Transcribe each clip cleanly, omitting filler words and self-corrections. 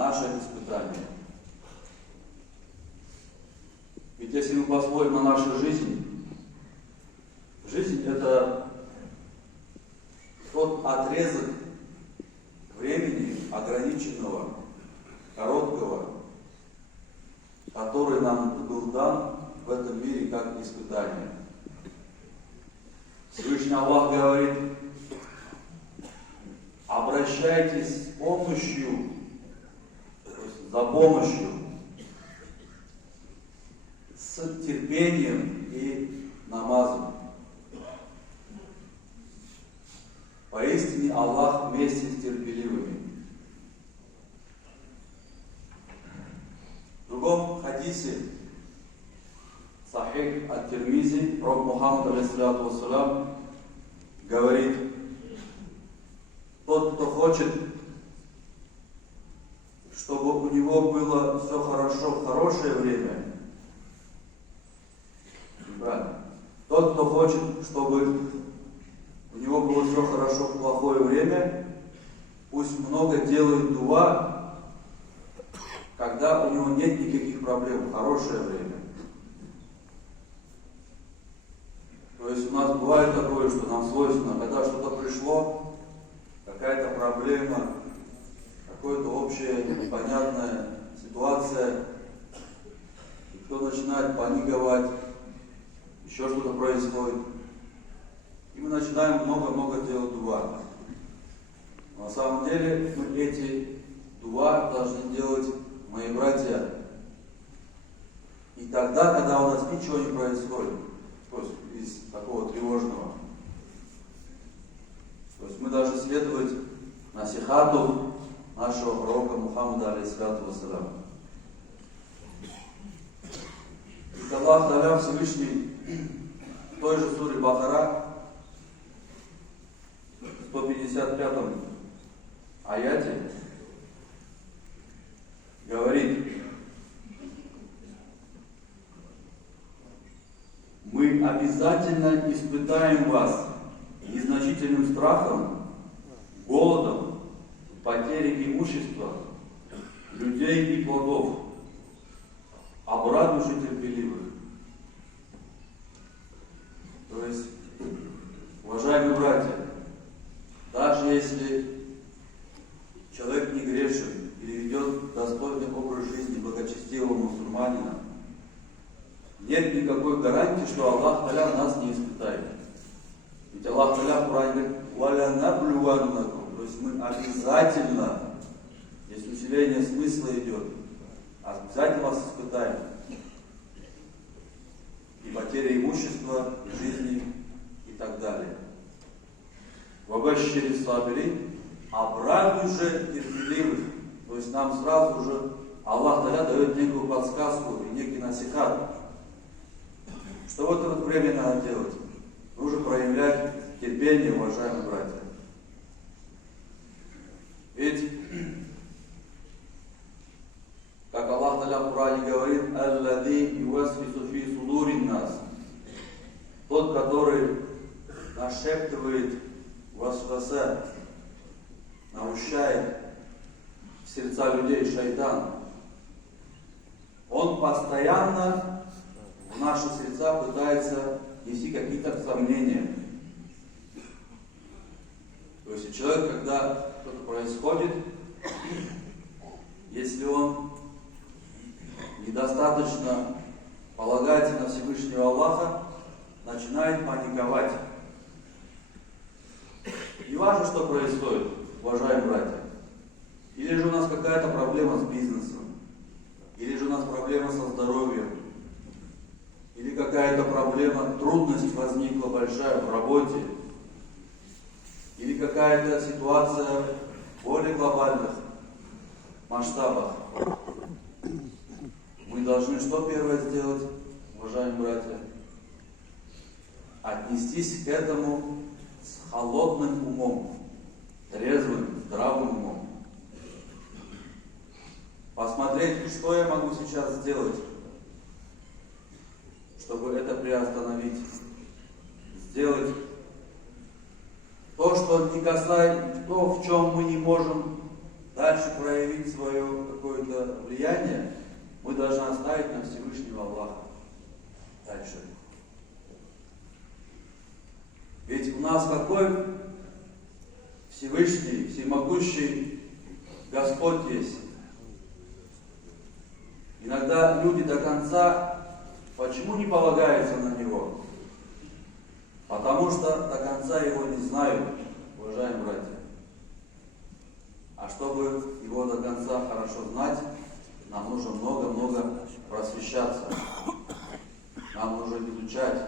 наше испытание. Ведь если мы посмотрим на нашу жизнь это тот отрезок времени ограниченного, короткого, который нам был дан в этом мире как испытание. Всевышний Аллах говорит: обращайтесь с помощью, то есть за помощью, с терпением и намазом. Поистине Аллах вместе с терпеливыми. В другом хадисе Сахих ат-Тирмизи пророк Мухаммад алейхиссалату вассалям говорит: тот, кто хочет, чтобы у него было все хорошо в хорошее время, правильно? Тот, кто хочет, чтобы у него было все хорошо в плохое время, пусть много делает дуа, когда у него нет никаких проблем, в хорошее время. То есть у нас бывает такое, что нам свойственно, когда что-то пришло, какая-то проблема, какая-то общая непонятная ситуация, и кто начинает паниковать, еще что-то происходит, и мы начинаем много-много делать дуа. Но на самом деле мы эти дуа должны делать, мои братья, и тогда, когда у нас ничего не происходит, то есть из такого тревожного. То есть мы должны следовать насихату нашего пророка Мухаммада алейхиссалату вассалям. И Аллах Та'аля Всевышний в той же суре Бакара, в 155 аяте говорит: мы обязательно испытаем вас незначительным страхом, голодом, потерей имущества, людей и плодов, обрадуй терпеливых. То есть, уважаемые братья, даже если человек не грешен или ведет достойный образ жизни благочестивого мусульманина, нет никакой гарантии, что Аллах Та'аля нас не испытает. Ведь Аллах Та'аля в Коране говорит: «Валя наблюваннакум», то есть мы обязательно, здесь усиление смысла идет, обязательно вас испытаем. И потеря имущества, и жизни, и так далее. Вабашшири сабирин, обрадуй же терпеливых. То есть нам сразу же Аллах Та'аля дает некую подсказку и некий насихат. Что в это вот время надо делать? Нужно проявлять терпение, уважаемые братья. Ведь, как Аллах Та'аля в Коране говорит: «Аллади ювасвису фи судурин нас», тот, который нашептывает васваса, наущает в сердца людей шайтан, он постоянно в наши сердца пытается нести какие-то сомнения. То есть человек, когда что-то происходит, если он недостаточно полагается на Всевышнего Аллаха, начинает паниковать. Не важно, что происходит, уважаемые братья. Или же у нас какая-то проблема с бизнесом, или же у нас проблема со здоровьем, или какая-то проблема, трудность возникла большая в работе, или какая-то ситуация в более глобальных масштабах. Мы должны что первое сделать, уважаемые братья? Отнестись к этому с холодным умом, трезвым, здравым умом. Посмотреть, что я могу сейчас сделать, чтобы это приостановить. Сделать то, что не касается, то, в чем мы не можем дальше проявить свое какое-то влияние, мы должны оставить на Всевышнего Аллаха. Дальше. Ведь у нас какой Всевышний, всемогущий Господь есть. Иногда люди до конца почему не полагаются на Него? Потому что до конца Его не знают, уважаемые братья. А чтобы Его до конца хорошо знать, нам нужно много-много просвещаться. Нам нужно изучать.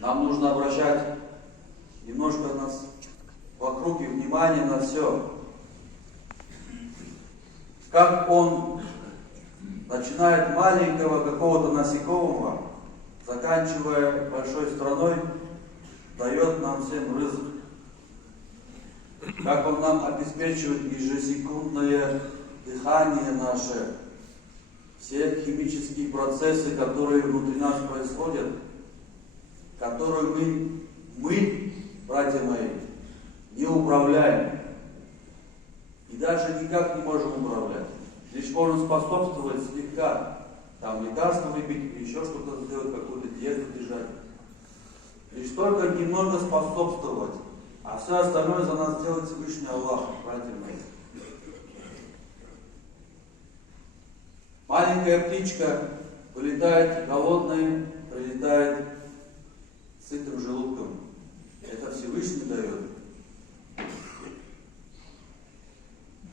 Нам нужно обращать немножко нас вокруг и внимание на все. Как Он начинает маленького какого-то насекомого, заканчивая большой страной, дает нам всем рызык. Как Он нам обеспечивает ежесекундное дыхание наше, все химические процессы, которые внутри нас происходят, которые мы, братья мои, не управляем. И даже никак не можем управлять. Лишь можем способствовать слегка. Там лекарство выпить, еще что-то сделать, какую-то диету держать. Лишь только немного способствовать. А все остальное за нас делает Всевышний Аллах, братья мои. Маленькая птичка вылетает голодной, прилетает сытым желудком. Это Всевышний дает.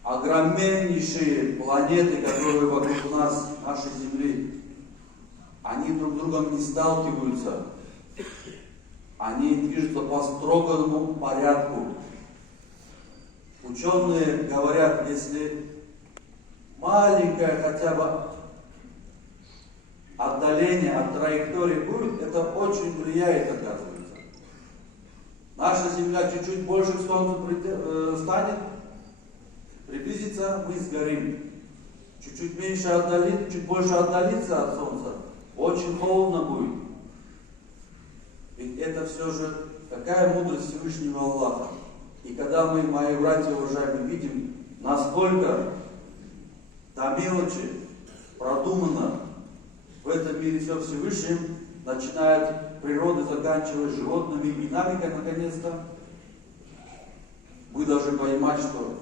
Огромнейшие планеты, которые вокруг нас, нашей Земли, они друг с другом не сталкиваются. Они движутся по строгому порядку. Ученые говорят, если маленькое хотя бы отдаление от траектории будет, это очень влияет, оказывается. Наша Земля чуть-чуть больше к Солнцу станет, приблизится, мы сгорим. Чуть-чуть меньше отдалится, чуть больше отдалится от Солнца, очень холодно будет. Ведь это все же такая мудрость Всевышнего Аллаха. И когда мы, мои братья уважаемые, видим, насколько до мелочи продумано в этом мире все Всевышним, начиная от природы, заканчивая животными и нами, наконец-то, мы должны понимать, что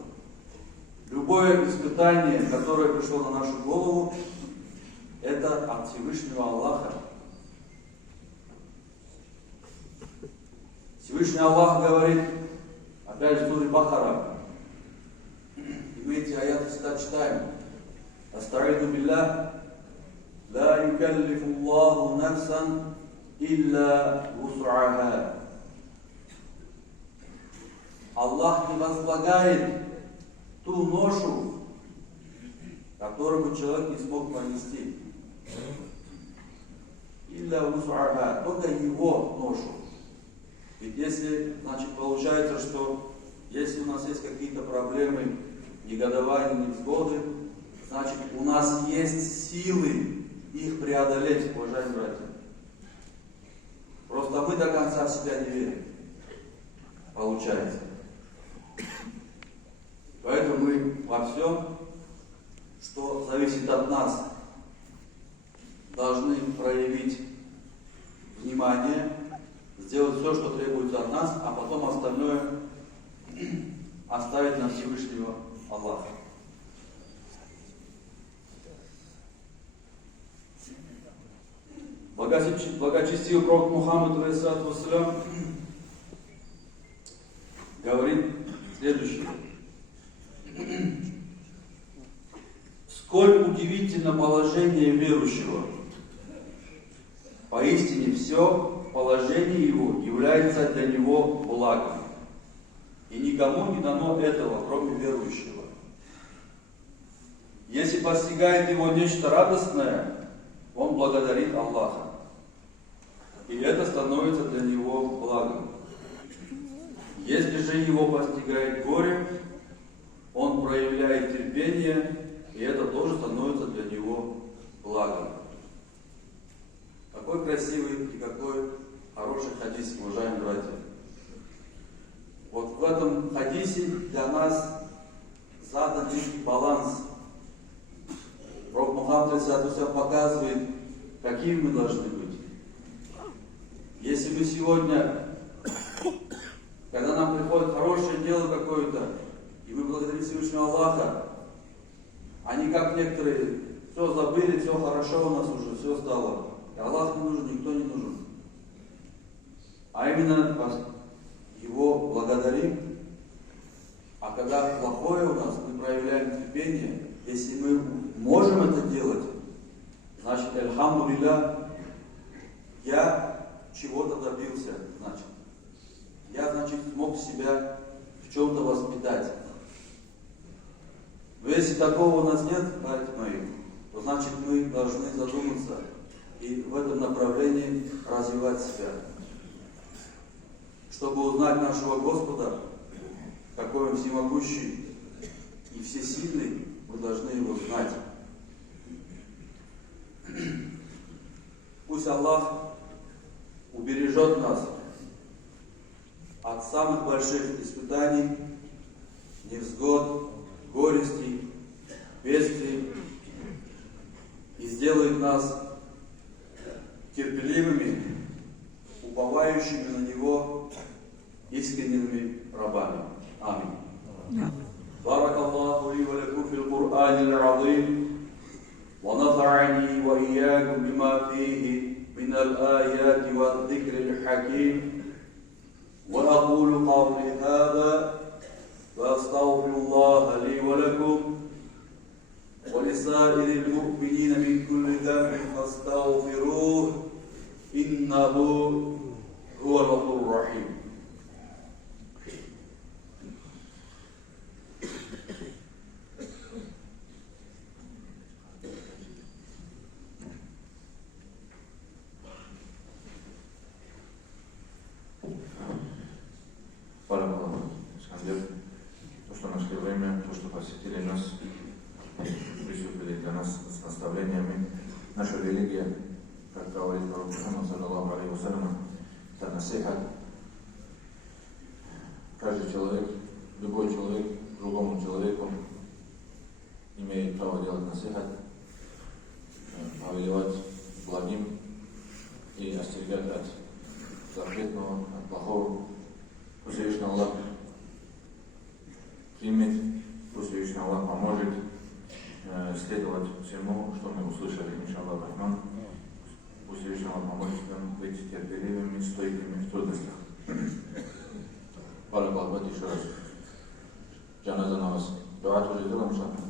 любое испытание, которое пришло на нашу голову, это от Всевышнего Аллаха. Всевышний Аллах говорит, опять же, в суре Бахара, и мы эти аяты всегда читаем. Аста'иду билля, ла юкаллифу Аллаху нафсан илля вус'аха. Аллах не возлагает ту ношу, которую бы человек не смог понести. Илля вус'аха, только его ношу. Ведь если, значит, получается, что если у нас есть какие-то проблемы, негодования, невзгоды, значит, у нас есть силы их преодолеть, уважаемые братья. Просто мы до конца в себя не верим. Получается. Поэтому мы во всем, что зависит от нас, должны проявить внимание, сделать все, что требуется от нас, а потом остальное оставить на Всевышнего Аллаха. Благочестивый пророк Мухаммад ﷺ говорит следующее. Сколь удивительно положение верующего. Поистине все положение его является для него благом. И никому не дано этого, кроме верующего. Если постигает его нечто радостное, он благодарит Аллаха. И это становится для него благом. Если же его постигает горе, он проявляет терпение, и это тоже становится для него благом. Какой красивый и какой хороший хадис, уважаемые братья. Вот в этом хадисе для нас задан некий баланс. Пророк Мухаммад показывает, какими мы должны быть. Если мы сегодня, когда нам приходит хорошее дело какое-то, и мы благодарим Всевышнего Аллаха, а не как некоторые, все забыли, все хорошо у нас уже, все стало. И Аллах не нужен, никто не нужен. А именно Его благодарим. А когда плохое у нас, мы проявляем терпение. Если мы можем это делать, значит, альхамдулилля, я чего-то добился, значит. Я, значит, смог себя в чем-то воспитать. Но если такого у нас нет, братья мои, то значит мы должны задуматься и в этом направлении развивать себя. Чтобы узнать нашего Господа, какой Он всемогущий и всесильный, мы должны Его знать. Пусть Аллах убережет нас от самых больших испытаний, невзгод, горестей, бедствий и сделает нас терпеливыми, уповающими на Него, искренними рабами. Аминь. بارك الله لي ولكم في القرآن العظيم ونفعني وإياكم بما فيه من الآيات والذكر الحكيم وأقول قولي هذا وأستغفر الله لي ولكم ولسائر المؤمنين من كل ذنب فاستغفروه إنه هو الغفور الرحيم. То, что нашли время, то, что посетили нас, приступили для нас с наставлениями. Наша религия, как говорит пророк Мухаммад, саллаллаху алейхи ва саллям, это насиха. Каждый человек, любой человек, другому человеку имеет право делать насихат, повелевать благим и остерегать от запретного, от плохого. Пусть Всевышний Аллах примет, пусть Всевышний Аллах поможет следовать всему, что мы услышали, иншаллах рахман. Пусть Всевышний Аллах поможет нам быть терпеливыми, стойкими в трудностях. Баракаллаху, еще раз. Джаназа на вас. Дуа тоже сделаем, иншаллах.